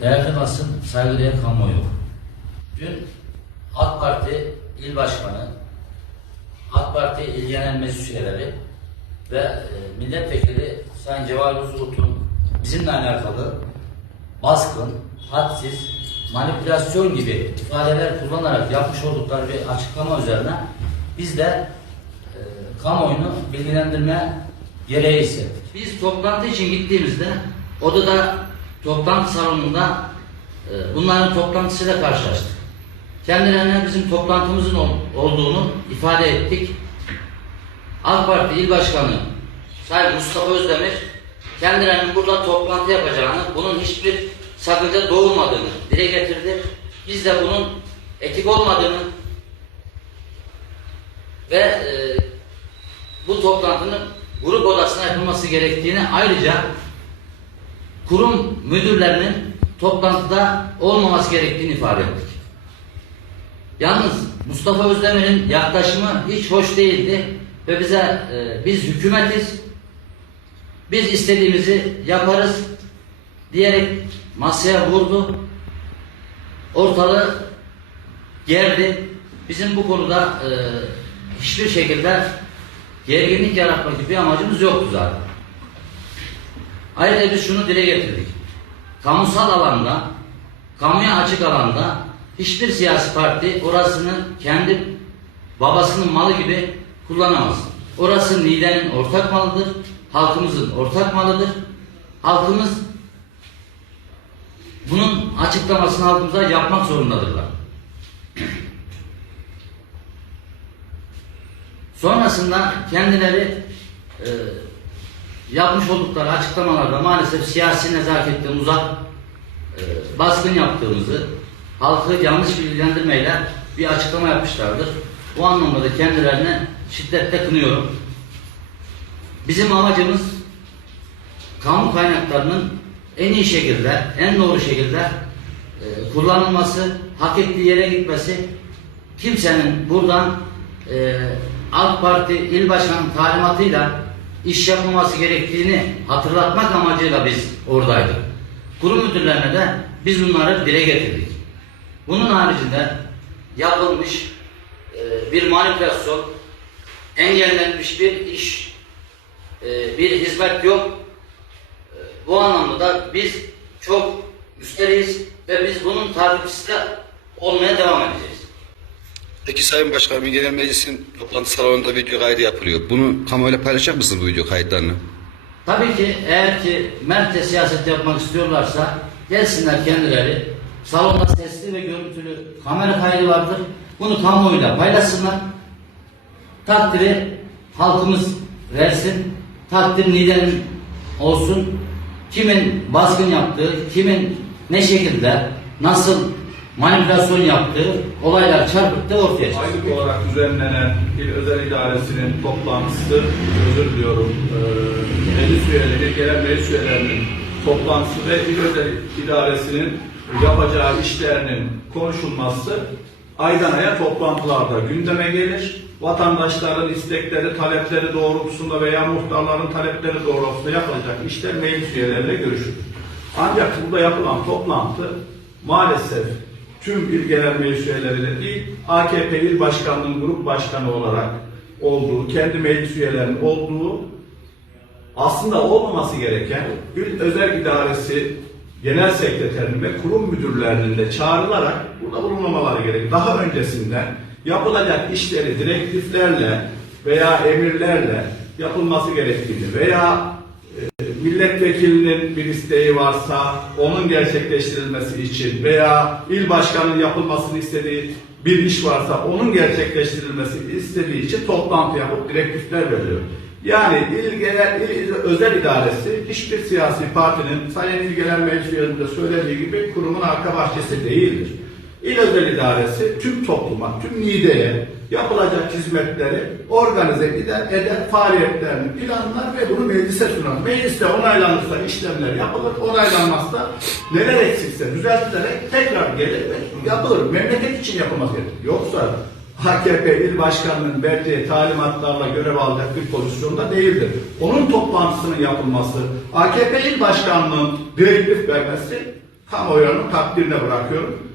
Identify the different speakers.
Speaker 1: Değerli basın, saygıdeğer kamuoyu. Dün AK Parti İl Başkanı, AK Parti İl Genel Meclis üyeleri ve e, Milletvekili Sayın Cevahir Uzurt'un bizimle alakalı baskın, hadsiz, manipülasyon gibi ifadeler kullanarak yapmış oldukları bir açıklama üzerine biz de e, kamuoyunu bilgilendirme gereği hissettik. Biz toplantı için gittiğimizde odada toplantı salonunda e, bunların toplantısıyla karşılaştık. Kendilerine bizim toplantımızın ol- olduğunu ifade ettik. AK Parti İl Başkanı Sayın Mustafa Özdemir kendilerinin burada toplantı yapacağını, bunun hiçbir sakınca doğurmadığını dile getirdi. Biz de bunun etik olmadığını ve e, bu toplantının grup odasına yapılması gerektiğini ayrıca kurum müdürlerinin toplantıda olmaması gerektiğini ifade ettik. Yalnız Mustafa Özdemir'in yaklaşımı hiç hoş değildi ve bize e, biz hükümetiz, biz istediğimizi yaparız diyerek masaya vurdu. Ortalığı gerdi. Bizim bu konuda e, hiçbir şekilde gerginlik yaratmak gibi bir amacımız yoktu zaten. Ayrıca biz şunu dile getirdik. Kamusal alanda, kamuya açık alanda hiçbir siyasi parti orasını kendi babasının malı gibi kullanamaz. Orası Niğde'nin ortak malıdır, halkımızın ortak malıdır. Halkımız bunun açıklamasını halkımıza yapmak zorundadırlar. Sonrasında kendileri e, yapmış oldukları açıklamalarda maalesef siyasi nezaketten uzak e, baskın yaptığımızı, halkı yanlış bilgilendirmeyle bir açıklama yapmışlardır. Bu anlamda da kendilerine şiddetle kınıyorum. Bizim amacımız kamu kaynaklarının en iyi şekilde, en doğru şekilde e, kullanılması, hak ettiği yere gitmesi, kimsenin buradan e, AK Parti il başkanı talimatıyla iş yapılması gerektiğini hatırlatmak amacıyla biz oradaydık. Kurum müdürlerine de biz bunları dile getirdik. Bunun haricinde yapılmış e, bir manipülasyon, engellenmiş bir iş, e, bir hizmet yok. E, bu anlamda da biz çok üstleriyiz ve biz bunun takipçisi olmaya devam edeceğiz.
Speaker 2: Peki Sayın Başkanım, Genel Meclis'in toplantı salonunda video kaydı yapılıyor. Bunu kamuoyuyla paylaşacak mısınız bu video kayıtlarını?
Speaker 1: Tabii ki eğer ki Mert'te siyaset yapmak istiyorlarsa gelsinler kendileri. Salonda sesli ve görüntülü kamera kaydı vardır. Bunu kamuoyuyla paylaşsınlar. Takdiri halkımız versin. Takdir Niğde'nin olsun. Kimin baskın yaptığı, kimin ne şekilde, nasıl manipülasyon yaptığı, olaylar çarpıttığı ortaya çıksın.
Speaker 3: Aylık olarak düzenlenen bir özel idaresinin toplantısı, özür diliyorum, eee meclis üyeleri, gelen meclis üyelerinin toplantısı ve il özel idaresinin yapacağı işlerinin konuşulması aydan aya toplantılarda gündeme gelir. Vatandaşların istekleri, talepleri doğrultusunda veya muhtarların talepleri doğrultusunda yapılacak işler meclis üyeleriyle görüşülür. Ancak burada yapılan toplantı maalesef tüm il genel meclis üyeleriyle değil, AKP il başkanlığının grup başkanı olarak olduğu, kendi meclis üyelerinin olduğu aslında olmaması gereken il özel idaresi genel sekreterinin ve kurum müdürlerinin de çağrılarak burada bulunmamaları gerekir. Daha öncesinden yapılacak işleri direktiflerle veya emirlerle yapılması gerektiğini veya milletvekilinin bir isteği varsa onun gerçekleştirilmesi için veya il başkanının yapılmasını istediği bir iş varsa onun gerçekleştirilmesi istediği için toplantı yapıp direktifler veriyor. Yani il il özel idaresi hiçbir siyasi partinin Sayın İl Genel Meclis Üyelerinin de söylediği gibi kurumun arka bahçesi değildir. İl özel idaresi tüm topluma, tüm NİDE'ye yapılacak hizmetleri organize eder, eder faaliyetlerini planlar ve bunu meclise sunar. Mecliste onaylanırsa işlemler yapılır, onaylanmazsa neler eksikse düzeltilerek tekrar gelir ve yapılır. Memleket için yapılması gerekir. Yoksa AKP il başkanının verdiği talimatlarla görev alacak bir pozisyonda değildir. Onun toplantısının yapılması, AKP il başkanlığının direktif vermesi kamuoyunun takdirine bırakıyorum.